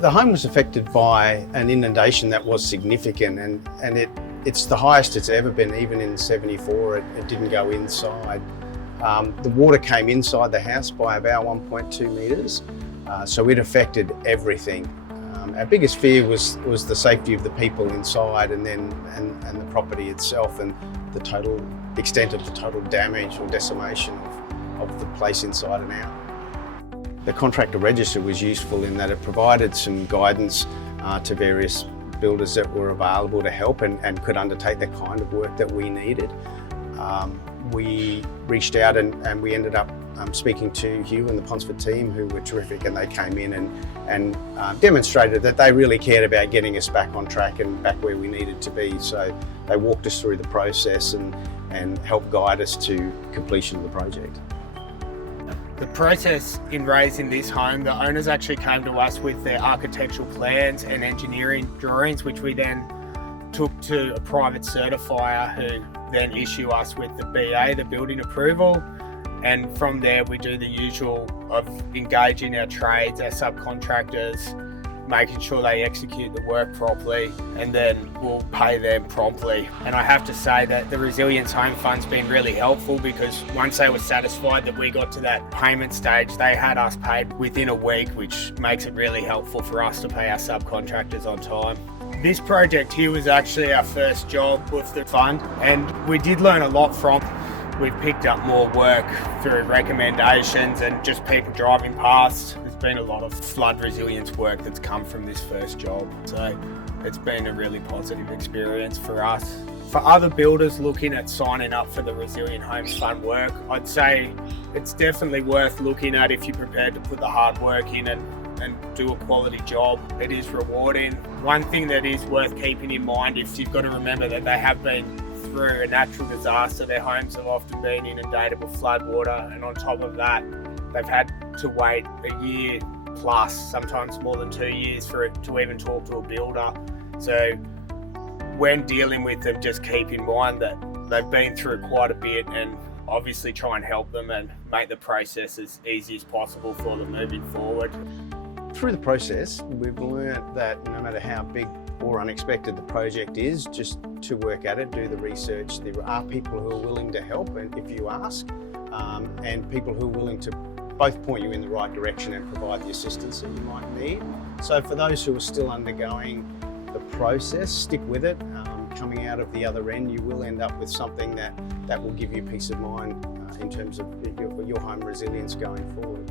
The home was affected by an inundation that was significant, and it's the highest it's ever been. Even in '74, it didn't go inside. The water came inside the house by about 1.2 metres, so it affected everything. Our biggest fear was the safety of the people inside, and the property itself, and the total extent of the total damage or decimation of the place inside and out. The contractor register was useful in that it provided some guidance to various builders that were available to help and could undertake the kind of work that we needed. We reached out and we ended up speaking to Hugh and the Ponsford team, who were terrific, and they came in and demonstrated that they really cared about getting us back on track and back where we needed to be. So they walked us through the process and helped guide us to completion of the project. The process in raising this home, the owners actually came to us with their architectural plans and engineering drawings, which we then took to a private certifier who then issue us with the BA, the building approval. And from there we do the usual of engaging our trades, our subcontractors, making sure they execute the work properly, and then we'll pay them promptly. And I have to say that the Resilience Home Fund's been really helpful, because once they were satisfied that we got to that payment stage, they had us paid within a week, which makes it really helpful for us to pay our subcontractors on time. This project here was actually our first job with the fund, and we did learn a lot from it. We've picked up more work through recommendations and just people driving past. There's been a lot of flood resilience work that's come from this first job. So it's been a really positive experience for us. For other builders looking at signing up for the Resilient Homes Fund work, I'd say it's definitely worth looking at if you're prepared to put the hard work in and do a quality job. It is rewarding. One thing that is worth keeping in mind is you've got to remember that they have been through a natural disaster. Their homes have often been inundated with floodwater, and on top of that, they've had to wait a year plus, sometimes more than 2 years, for it to even talk to a builder. So when dealing with them, just keep in mind that they've been through quite a bit, and obviously try and help them and make the process as easy as possible for them moving forward. Through the process, we've learned that no matter how big or unexpected the project is, just to work at it, do the research. There are people who are willing to help, and if you ask, and people who are willing to both point you in the right direction and provide the assistance that you might need. So for those who are still undergoing the process, stick with it. Coming out of the other end, you will end up with something that will give you peace of mind in terms of your home resilience going forward.